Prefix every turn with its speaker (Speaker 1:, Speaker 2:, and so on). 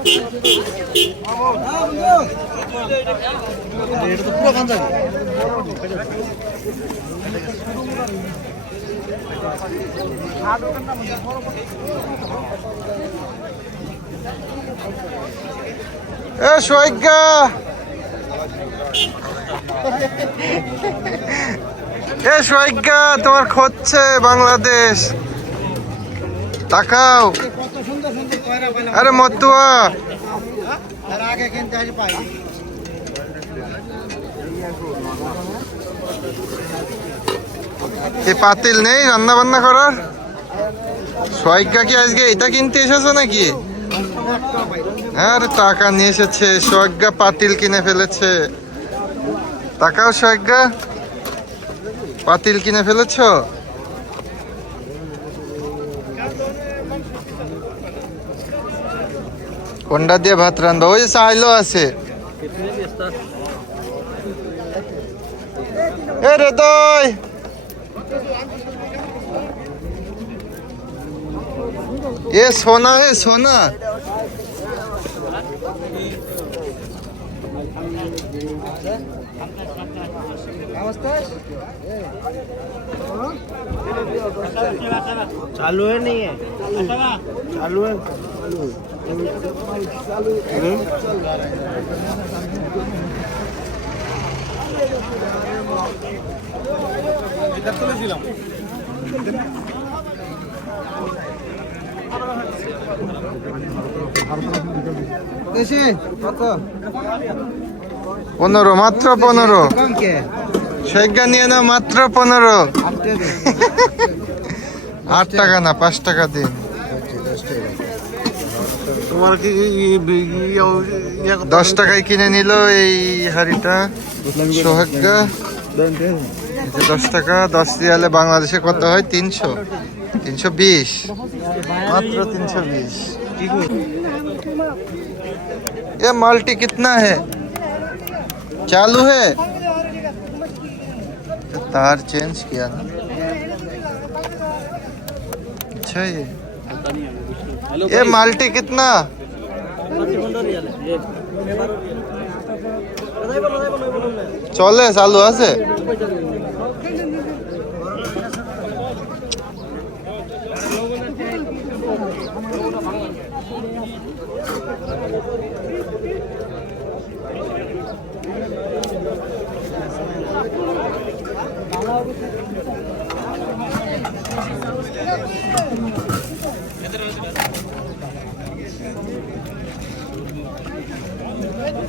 Speaker 1: এ এ তোমার খোঁজছে বাংলাদেশ। তাকাও। আরে মতুয়া
Speaker 2: তার আগে কিনতে আসি পাই
Speaker 1: এ পাতিল নেই, রান্না বান্না করার? সৈজ্ঞা কি আজকে এটা কিনতে এসেছ নাকি? আরে টাকা নিয়ে এসেছে সৈজ্ঞা পাতিল কিনে ফেলেছে। টাকাও সৈজ্ঞা পাতিল কিনে ফেলেছো? কোনটা দিয়ে ভাত রান্না ওই যে চাইলো আছে এ রে দই এ সোনা হে সোনা
Speaker 2: चालू है नहीं है चालू है
Speaker 1: পনেরো মাত্র পনেরো। সেজ্ঞা নিয়ে না মাত্র পনেরো। আট টাকা না পাঁচ টাকা দিন।
Speaker 2: তোমার কি
Speaker 1: দশ টাকায় কিনে নিল এই হাড়িটা সোহাগা এই যে দশ টাকা দশ রিয়ালে বাংলাদেশে কত হয় তিনশো তিনশো বিশ মাত্র তিনশো বিশ ये माल्टी कितना है चालू है तो तार चेंज किया ना अच्छा ये ये माल्टी कितना চলে চালু আছে